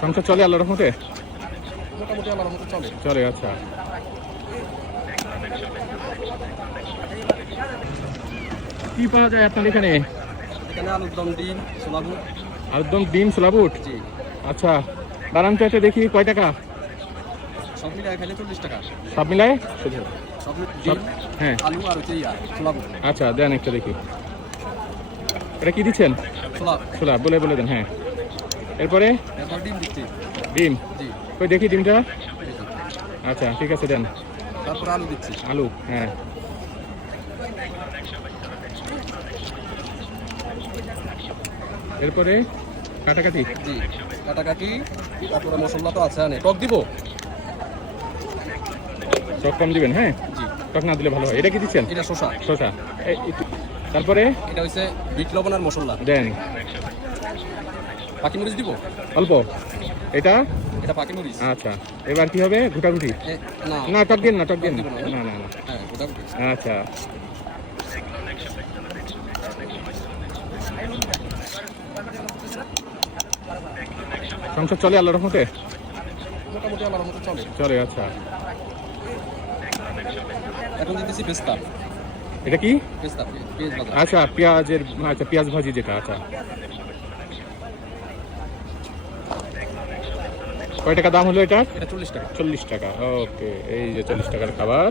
সংসার চলে আল্লাহর রহমতে? মোটামুটি আল্লাহর রহমতে চলে। চলে, আচ্ছা। কি পাওয়া যায় আপনার এখানে? এখানে আলুর দম, ডিম, ছোলা বুট। একদম ডিম, ছোলা বুট। জি। আচ্ছা, দাঁড়ান তো একটা দেখি কয় টাকা? সব মিলায় খাইলে 40 টাকা। সব মিলায় শুধু? সব ডিম, হ্যাঁ, আলু আর হচ্ছে ছোলা বুট। আচ্ছা দেন একটা দেখি। এটা কি দিচ্ছেন? ছোলা। ছোলা বলে বলে দেন। হ্যাঁ, এরপরে এরপর ডিম দিচ্ছি। ডিম। জি। ওই দেখি ডিমটা। এই যে। আচ্ছা ঠিক আছে, দেন। তারপর আলু দিচ্ছি। আলু, হ্যাঁ। এরপরে কাটাকাটি। জি। কাটাকাটি, তারপরে মশলা তো আছে, টক দিব। টক কম দিবেন, হ্যাঁ। জি। টক না দিলে ভালো হয়। এটা কি দিচ্ছেন? এটা শসা। শসা। তারপরে এটা হচ্ছে বিট লবণ আর মশলা। দেন। পাকি মরিচ দিব অল্প। এটা এটা পাকি মরিচ। আচ্ছা, এবার কি হবে? ঘুটাঘুটি। না না, টক দিন না, টক দিন দিব না। না, না না। হ্যাঁ, ওটা দিব। আচ্ছা, সংসার চলে আল্লাহর রহমতে? মোটামুটি আল্লাহর রহমতে চলে। চলে, আচ্ছা। এখন দিতেছি পেস্তা। এটা কি? পেস্তা, পেঁয়াজ ভাজা। আচ্ছা, পেঁয়াজের, আচ্ছা পেঁয়াজ ভাজি যেটা, আচ্ছা। কয় টাকা দাম হলো এটা? এটা 40 টাকা। 40 টাকা। ওকে, এই যে 40 টাকার খাবার।